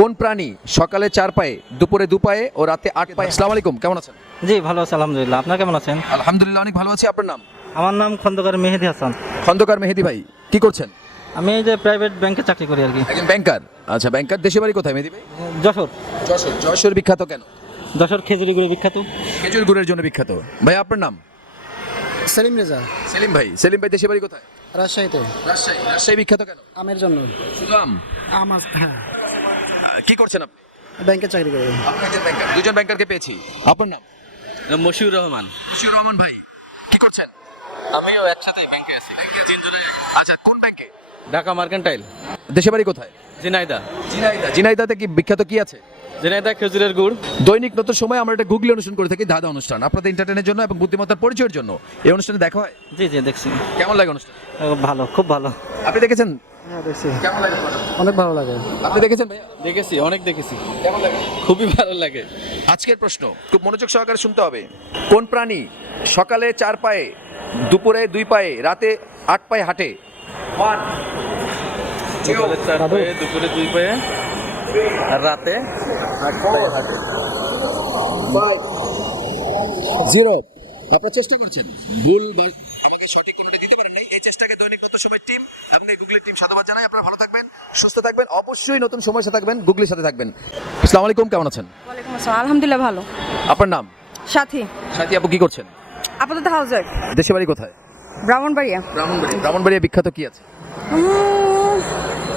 কোন প্রাণী সকালে 4 পায়ে, দুপুরে 2 পায়ে ও রাতে 8 পায়ে? আসসালামু আলাইকুম, কেমন আছেন? জি ভালো আছি আলহামদুলিল্লাহ। আপনার কেমন আছেন? আলহামদুলিল্লাহ অনেক ভালো আছি। আপনার নাম? আমার নাম খন্দকার মেহেদি হাসান। খন্দকার মেহেদি ভাই, কি করছেন? আমি এই যে প্রাইভেট ব্যাংকে চাকরি করি আর কি। একজন ব্যাংকার। আচ্ছা, ব্যাংকার। দেশের বাড়ি কোথায় মেহেদি ভাই? যশোর। যশোর। যশোর বিখ্যাত কেন? যশোর খেজুরি গুড়ি বিখ্যাত। খেজুর গুড়ের জন্য বিখ্যাত। ভাই আপনার নাম? সেলিম রেজা, সেলিম ভাই। সেলিম ভাই দেশের বাড়ি কোথায়? রাজশাহীতে। রাজশাহী। রাজশাহী বিখ্যাত কেন? আমের জন্য। শুধু আম? হ্যাঁ, কি করছেন আপনি? ব্যাংকে চাকরি করি। আপনি একজন ব্যাংকার। দুজন ব্যাংকারকে পেয়েছি। আপনার নাম? মশিউর রহমান। মশিউর রহমান ভাই, কি করছেন? আমিও একসাথে ব্যাংকে আছি। আচ্ছা, কোন ব্যাংকে? ঢাকা মার্কেন্টাইল। দেশের বাড়ি কোথায়? ঝিনাইদা। ঝিনাইদহ। ঝিনাইদহতে কি বিখ্যাত কি আছে? ঝিনাইদা খেজুরের গুড়। দৈনিক নতুন সময় আমরা একটা গুগলি অনুষ্ঠান করে থাকি, ধাঁধা অনুষ্ঠান, আপনাদের এন্টারটেইনের জন্য এবং বুদ্ধিমত্তার পরিচয়ের জন্য। এই অনুষ্ঠানে দেখা হয়। জি জি দেখছি। কেমন লাগে অনুষ্ঠান? ভালো, খুব ভালো। আপনি দেখেছেন? হ্যাঁ, দেখছি। কেমন লাগে? অনেক ভালো লাগে। আপনি দেখেছেন ভাইয়া? দেখেছি, অনেক দেখেছি। কেমন লাগে? খুবই ভালো লাগে। আজকের প্রশ্ন খুব মনোযোগ সহকারে শুনতে হবে। কোন প্রাণী সকালে 4 পায়ে, দুপুরে 2 পায়ে, রাতে 8 পায়ে হাঁটে? সকালে 4 পায়ে, দুপুরে 2 পায়ে, আর রাতে 8 পায়ে হাঁটে। 0। আপনারা চেষ্টা করছেন, ভুল বা আমাকে সঠিক কোনটা দিতে পারেন নাই। এই চেষ্টাকে দৈনিক নতুন সময় টিম এবং এই গুগলি টিম সাধুবাদ জানাই। আপনারা ভালো থাকবেন, সুস্থ থাকবেন, অবশ্যই নতুন সময়ের সাথে থাকবেন, গুগলির সাথে থাকবেন। আসসালামু আলাইকুম, কেমন আছেন? ওয়ালাইকুম আসসালাম, আলহামদুলিল্লাহ ভালো। আপনার নাম? সাথী। সাথী আপু, কি করছেন? আপাতত হাউস ওয়াইফ। দেশের বাড়ি কোথায়? ব্রাহ্মণবাড়িয়া। ব্রাহ্মণবাড়িয়া বিখ্যাত কি আছে?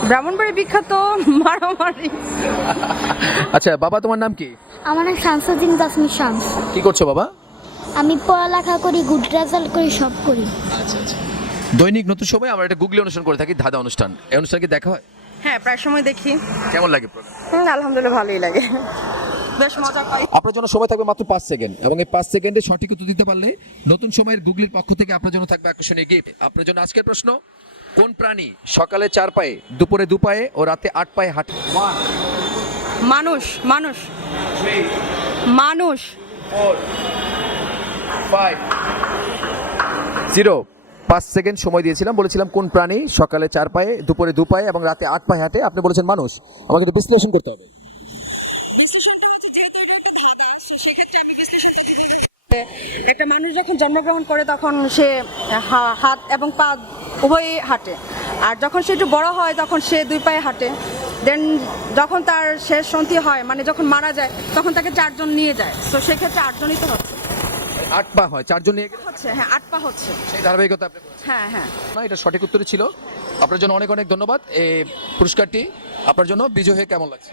ব্রাহ্মণবাড়ি বিখ্যাত মারামারি। আচ্ছা বাবা, তোমার নাম কি? আমার নাম শামসুদ্দিন তাসমির শামস। কি করছো বাবা? আমি পড়ালেখা করি, গুড রেজাল্ট করি, সব করি। আচ্ছা আচ্ছা। দৈনিক নতুন সময় আমরা একটা গুগলি অনুষ্ঠান করে থাকি, ধাঁধা অনুষ্ঠান। এই অনুষ্ঠান কি দেখা হয়? হ্যাঁ, প্রায় সময় দেখি। কেমন লাগে প্রোগ্রাম? আলহামদুলিল্লাহ ভালোই লাগে, বেশ মজা পাই। আপনার জন্য সময় থাকবে মাত্র 5 সেকেন্ড, এবং এই 5 সেকেন্ডে সঠিক উত্তর দিতে পারলে নতুন সময়ের গুগলির পক্ষ থেকে আপনার জন্য থাকবে আকর্ষণীয় গিফট। আপনার জন্য আজকের প্রশ্ন, কোন প্রাণী সকালে 4 পায়ে, দুপুরে 2 পায়ে ও রাতে 8 পায়ে হাঁটে? মানুষ। মানুষ। 3, মানুষ। 4, 5, 0। 5 সেকেন্ড সময় দিয়েছিলাম, বলেছিলাম কোন প্রাণী সকালে 4 পায়ে, দুপুরে 2 পায়ে এবং রাতে 8 পায়ে হাঁটে। আপনি বলেছেন মানুষ। আমাকে একটু বিশ্লেষণ করতে হবে। একটা মানুষ যখন জন্মগ্রহণ করে তখন সে হাত এবং পা উভয়ই হাঁটে, আর যখন সে একটু বড় হয় তখন সে 2 পায়ে হাঁটে। দেন যখন তার শেষ সন্তি হয়, মানে যখন মারা যায়, তখন তাকে 4 জন নিয়ে যায়। তো সেক্ষেত্রে 8 জনই তো হচ্ছে। 8 পা হয়, 4 জন নিয়ে গেলে হচ্ছে, হ্যাঁ, 8 পা হচ্ছে। সেই ধারাবাহিকতা আপনি বলেছেন। হ্যাঁ হ্যাঁ। না, এটা সঠিক উত্তরই ছিল। আপনার জন্য অনেক অনেক ধন্যবাদ। এই পুরস্কারটি আপনার জন্য। বিজয় হয়ে কেমন লাগছে?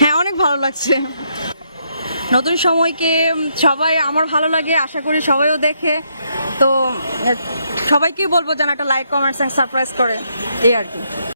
হ্যাঁ, অনেক ভালো লাগছে। নতুন সময়কে সবাই আমার ভালো লাগে, আশা করি সবাইও দেখে। তো সবাইকেই বলবো যেন একটা লাইক, কমেন্টস এন্ড সারপ্রাইজ করে, এই আর কি।